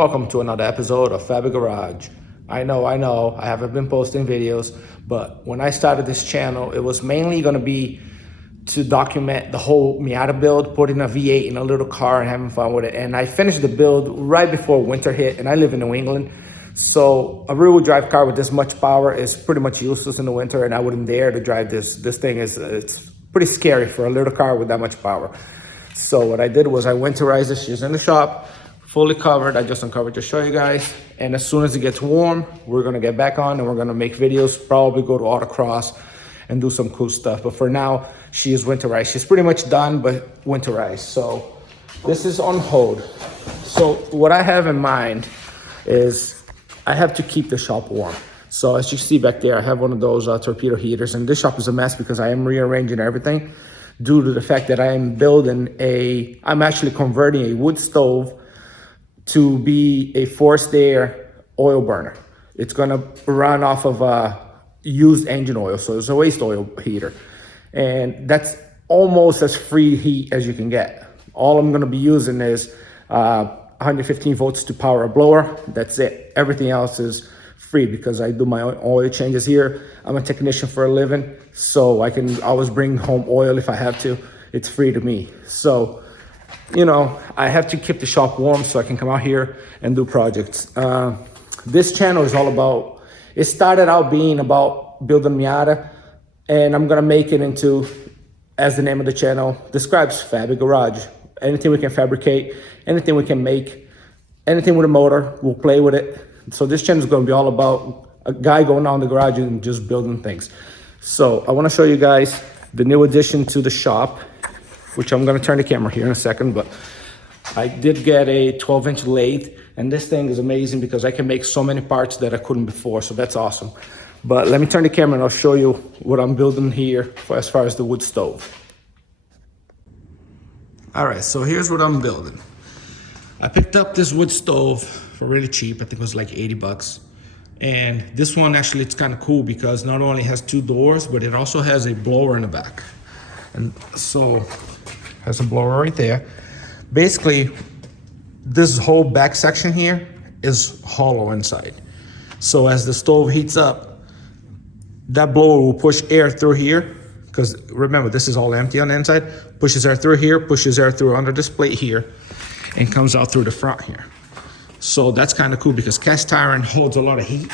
welcome to another episode of fabitgarage. I know, I haven't been posting videos, but when I started this channel, it was mainly gonna be to document the whole Miata build, putting a V8 in a little car and having fun with it. And I finished the build right before winter hit, and I live in New England. So a rear-wheel drive car with this much power is pretty much useless in the winter, and I wouldn't dare to drive this. This thing it's pretty scary for a little car with that much power. So what I did was I winterized this. She's in the shop, fully covered. I just uncovered to show you guys. And as soon as it gets warm, we're gonna get back on and we're gonna make videos, probably go to autocross and do some cool stuff. But for now, she is winterized. She's pretty much done, but winterized. So this is on hold. So what I have in mind is I have to keep the shop warm. So as you see back there, I have one of those torpedo heaters, and this shop is a mess because I am rearranging everything due to the fact that I am I'm actually converting a wood stove to be a forced air oil burner. It's gonna run off of used engine oil, so it's a waste oil heater. And that's almost as free heat as you can get. All I'm gonna be using is 115 volts to power a blower. That's it. Everything else is free because I do my own oil changes here. I'm a technician for a living, so I can always bring home oil if I have to. It's free to me. So, you know, I have to keep the shop warm so I can come out here and do projects. This channel is all about, it started out being about building Miata, and I'm gonna make it into, as the name of the channel describes, fabitgarage. Anything we can fabricate, anything we can make, anything with a motor, we'll play with it. So this channel is gonna be all about a guy going out in the garage and just building things. So I wanna show you guys the new addition to the shop, which I'm gonna turn the camera here in a second, but I did get a 12-inch lathe, and this thing is amazing because I can make so many parts that I couldn't before, so that's awesome. But let me turn the camera and I'll show you what I'm building here as far as the wood stove. All right, so here's what I'm building. I picked up this wood stove for really cheap. I think it was like 80 bucks. And this one actually, it's kind of cool because not only has two doors, but it also has a blower in the back. And so has a blower right there. Basically, this whole back section here is hollow inside. So as the stove heats up, that blower will push air through here, because remember, this is all empty on the inside, pushes air through here, pushes air through under this plate here, and comes out through the front here. So that's kind of cool because cast iron holds a lot of heat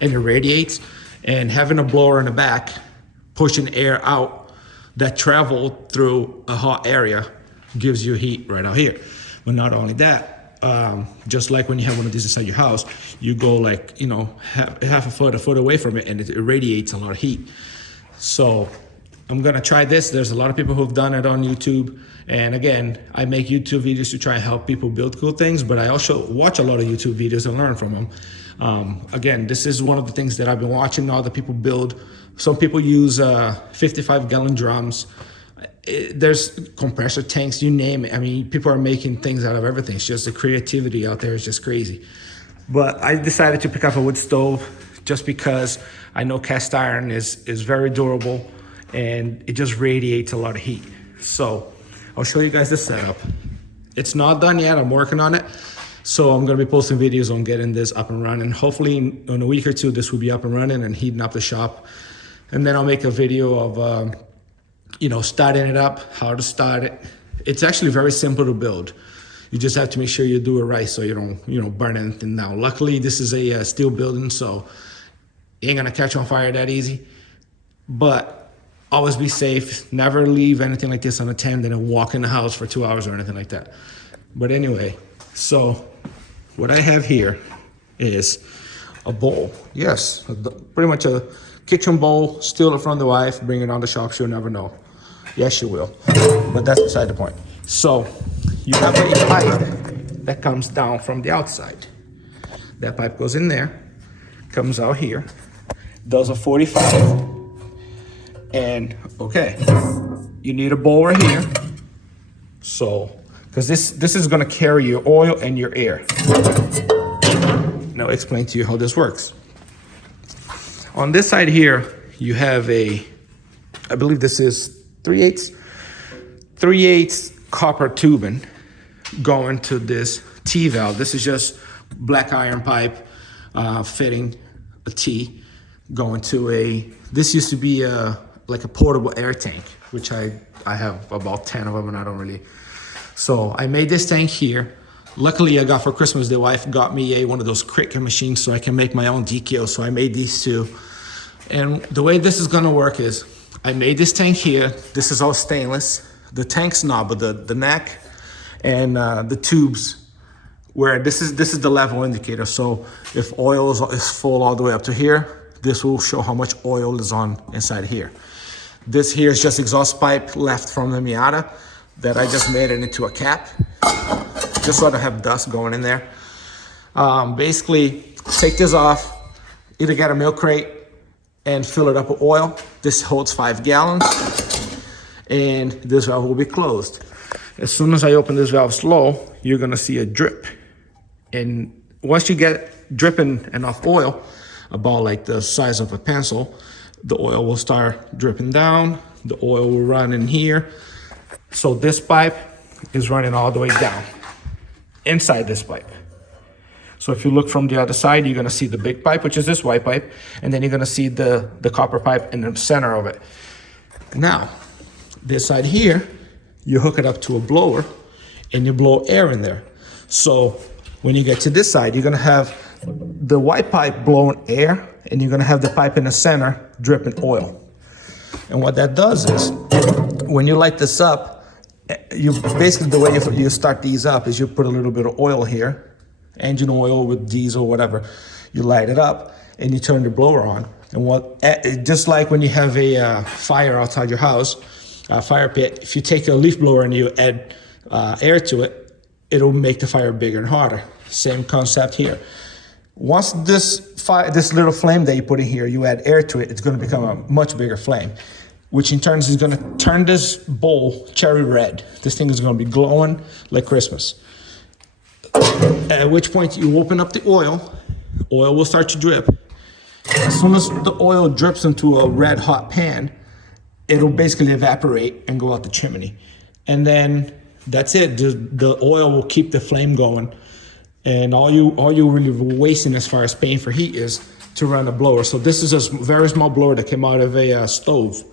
and it radiates, and having a blower in the back pushing air out that traveled through a hot area gives you heat right out here. But not only that, just like when you have one of these inside your house, you go like, you know, half a foot away from it, and it radiates a lot of heat. So I'm gonna try this. There's a lot of people who've done it on YouTube. And again, I make YouTube videos to try and help people build cool things, but I also watch a lot of YouTube videos and learn from them. Again, this is one of the things that I've been watching other people build. Some people use 55-gallon drums. There's compressor tanks, you name it. I mean, people are making things out of everything. It's just the creativity out there is just crazy. But I decided to pick up a wood stove just because I know cast iron is very durable and it just radiates a lot of heat. So I'll show you guys the setup. It's not done yet, I'm working on it. So I'm gonna be posting videos on getting this up and running. Hopefully in a week or two, this will be up and running and heating up the shop. And then I'll make a video of, you know, starting it up, how to start it. It's actually very simple to build. You just have to make sure you do it right so you don't, you know, burn anything down. Luckily, this is a steel building, so it ain't gonna catch on fire that easy. But always be safe. Never leave anything like this unattended and walk in the house for 2 hours or anything like that. But anyway, so what I have here is a bowl. Yes, pretty much a kitchen bowl. Steal it from the wife, bring it on the shop, she'll never know. Yes, she will, but that's beside the point. So you have a pipe that comes down from the outside. That pipe goes in there, comes out here, does a 45, and okay, you need a bowl right here. So, because this is gonna carry your oil and your air. Now I'll explain to you how this works. On this side here, you have I believe this is 3/8 copper tubing going to this T-valve. This is just black iron pipe fitting a T going to this used to be like a portable air tank, which I have about 10 of them and I don't really. So I made this tank here. Luckily I got for Christmas, the wife got me one of those Cricut machines so I can make my own decals. So I made these two. And the way this is gonna work is, I made this tank here. This is all stainless. The tank's not, but the neck and the tubes, where this is the level indicator. So if oil is full all the way up to here, this will show how much oil is on inside here. This here is just exhaust pipe left from the Miata that I just made it into a cap, just so I don't have dust going in there. Basically, take this off, either get a milk crate and fill it up with oil. This holds 5 gallons, and this valve will be closed. As soon as I open this valve slow, you're gonna see a drip. And once you get dripping enough oil, about like the size of a pencil, the oil will start dripping down, the oil will run in here. So this pipe is running all the way down, inside this pipe. So if you look from the other side, you're gonna see the big pipe, which is this white pipe, and then you're gonna see the copper pipe in the center of it. Now, this side here, you hook it up to a blower and you blow air in there. So when you get to this side, you're gonna have the white pipe blowing air, and you're gonna have the pipe in the center dripping oil. And what that does is, when you light this up, you basically, the way you start these up is you put a little bit of oil here, engine oil with diesel, whatever. You light it up and you turn the blower on. And just like when you have a fire outside your house, a fire pit, if you take a leaf blower and you add air to it, it'll make the fire bigger and hotter. Same concept here. Once this little flame that you put in here, you add air to it, it's gonna become a much bigger flame, which in turn is gonna turn this bowl cherry red. This thing is gonna be glowing like Christmas. At which point you open up the oil will start to drip. As soon as the oil drips into a red hot pan, it'll basically evaporate and go out the chimney. And then that's it, the oil will keep the flame going. And all you really wasting as far as paying for heat is to run a blower. So this is a very small blower that came out of a stove.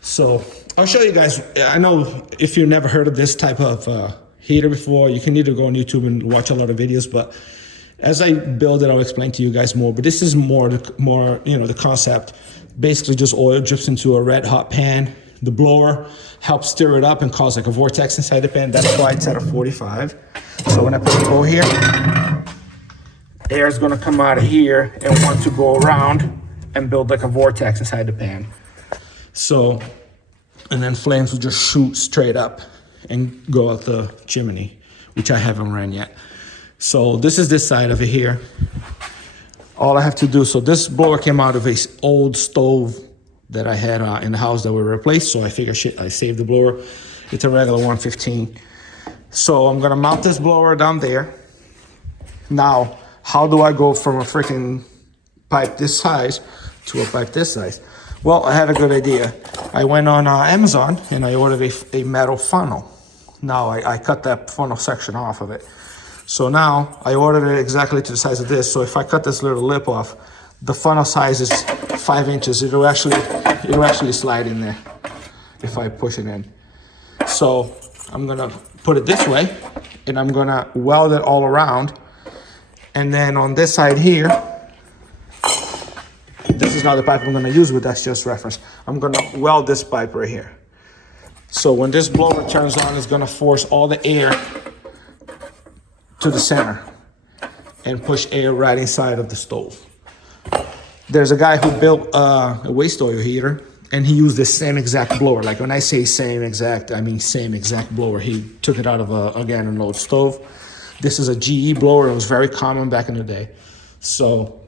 So I'll show you guys. I know if you've never heard of this type of heater before, you can either go on YouTube and watch a lot of videos, but as I build it, I'll explain to you guys more. But this is more the concept. Basically just oil drips into a red hot pan. The blower helps stir it up and cause like a vortex inside the pan. That's why it's at a 45. So when I put the bowl here, air is gonna come out of here and want to go around and build like a vortex inside the pan. So, and then flames will just shoot straight up and go out the chimney, which I haven't ran yet. So this is this side of it here. All I have to do, so this blower came out of a old stove that I had in the house that we replaced. So I figured, shit, I saved the blower. It's a regular 115. So I'm gonna mount this blower down there. Now, how do I go from a freaking pipe this size to a pipe this size? Well, I had a good idea. I went on Amazon and I ordered a metal funnel. Now I cut that funnel section off of it. So now I ordered it exactly to the size of this. So if I cut this little lip off, the funnel size is 5 inches. It'll actually slide in there if I push it in. So I'm gonna put it this way and I'm gonna weld it all around. And then on this side here, this is not the pipe I'm gonna use, but that's just reference. I'm gonna weld this pipe right here. So when this blower turns on, it's gonna force all the air to the center and push air right inside of the stove. There's a guy who built a waste oil heater and he used the same exact blower. Like when I say same exact, I mean same exact blower. He took it out of a Gannon load stove. This is a GE blower. It was very common back in the day. So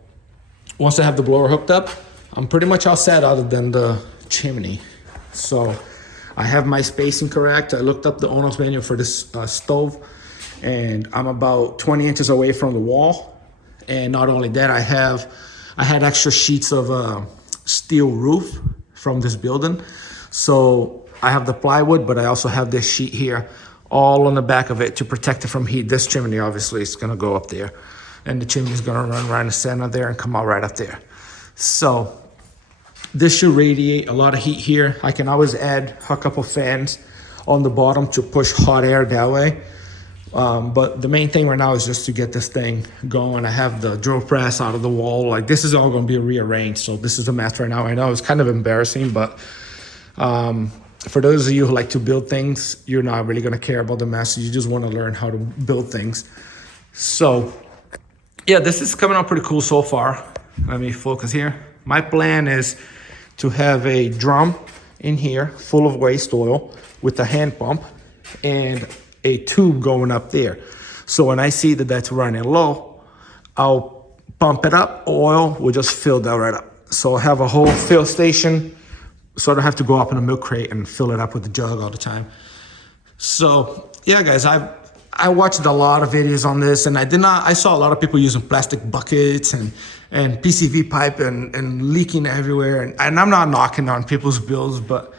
once I have the blower hooked up, I'm pretty much all set other than the chimney. So I have my spacing correct. I looked up the owner's manual for this stove and I'm about 20 inches away from the wall. And not only that, I had extra sheets of steel roof from this building. So I have the plywood, but I also have this sheet here all on the back of it to protect it from heat. This chimney obviously is gonna go up there, and the chimney is gonna run right in the center there and come out right up there. So this should radiate a lot of heat here. I can always add a couple fans on the bottom to push hot air that way. But the main thing right now is just to get this thing going. I have the drill press out of the wall. Like, this is all gonna be rearranged. So this is a mess right now. I know it's kind of embarrassing, but for those of you who like to build things, you're not really gonna care about the mess. You just wanna learn how to build things. So yeah, this is coming out pretty cool so far. Let me focus here. My plan is to have a drum in here full of waste oil with a hand pump and a tube going up there. So when I see that that's running low, I'll pump it up, oil will just fill that right up. So I have a whole fill station, so I don't have to go up in a milk crate and fill it up with the jug all the time. So yeah, guys, I watched a lot of videos on this, and I saw a lot of people using plastic buckets and PCV pipe and leaking everywhere. And I'm not knocking on people's builds, but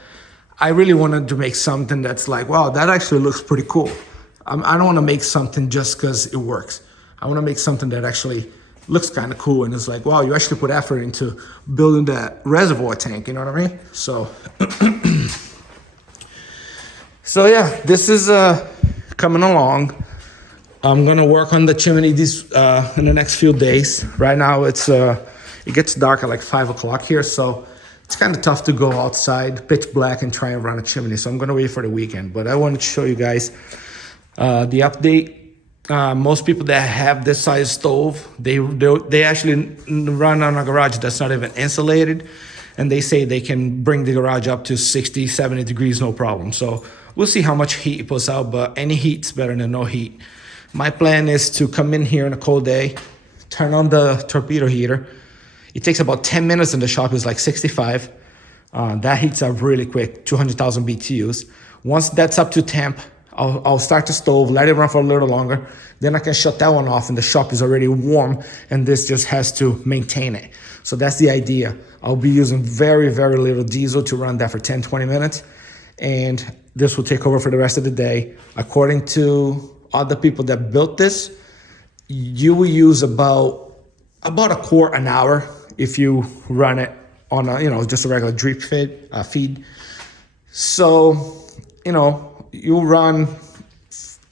I really wanted to make something that's like, wow, that actually looks pretty cool. I don't want to make something just because it works. I want to make something that actually looks kind of cool, and it's like, wow, you actually put effort into building that reservoir tank, you know what I mean? So, so yeah, this is coming along. I'm gonna work on the chimney in the next few days. Right now it gets dark at like 5 o'clock here, so it's kind of tough to go outside, pitch black, and try and run a chimney. So I'm gonna wait for the weekend. But I wanted to show you guys the update. Most people that have this size stove, they actually run on a garage that's not even insulated, and they say they can bring the garage up to 60, 70 degrees, no problem. So we'll see how much heat it puts out, but any heat's better than no heat. My plan is to come in here on a cold day, turn on the torpedo heater. It takes about 10 minutes, and the shop is like 65. That heats up really quick, 200,000 BTUs. Once that's up to temp, I'll start the stove, let it run for a little longer. Then I can shut that one off, and the shop is already warm, and this just has to maintain it. So that's the idea. I'll be using very, very little diesel to run that for 10, 20 minutes. And this will take over for the rest of the day. According to other people that built this, you will use about a quart an hour if you run it on just a regular drip feed. So, you'll run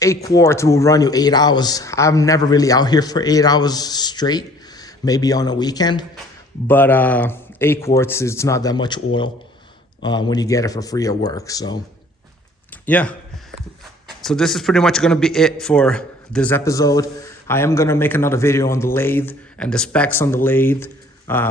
8 quarts will run you 8 hours. I'm never really out here for 8 hours straight, maybe on a weekend, but 8 quarts, it's not that much oil when you get it for free at work. So yeah. So this is pretty much going to be it for this episode. I am going to make another video on the lathe and the specs on the lathe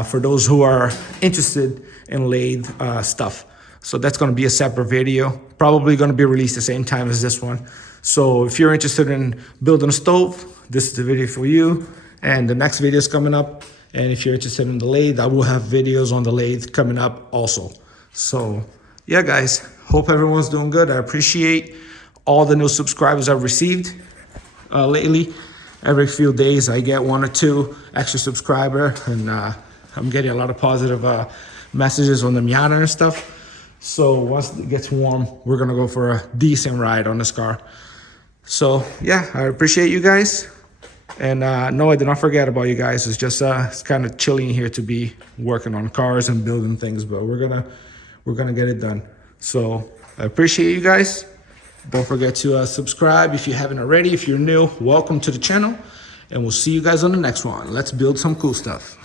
for those who are interested in lathe stuff. So that's going to be a separate video, probably going to be released the same time as this one. So if you're interested in building a stove, this is the video for you. And the next video is coming up. And if you're interested in the lathe, I will have videos on the lathe coming up also. So yeah, guys, hope everyone's doing good. I appreciate all the new subscribers I've received lately. Every few days I get 1 or 2 extra subscriber, and I'm getting a lot of positive messages on the Miata and stuff. So once it gets warm, we're gonna go for a decent ride on this car. So yeah, I appreciate you guys. And no, I did not forget about you guys. It's just it's kind of chilling here to be working on cars and building things, but we're gonna get it done. So I appreciate you guys. Don't forget to subscribe if you haven't already. If you're new, welcome to the channel, and we'll see you guys on the next one. Let's build some cool stuff.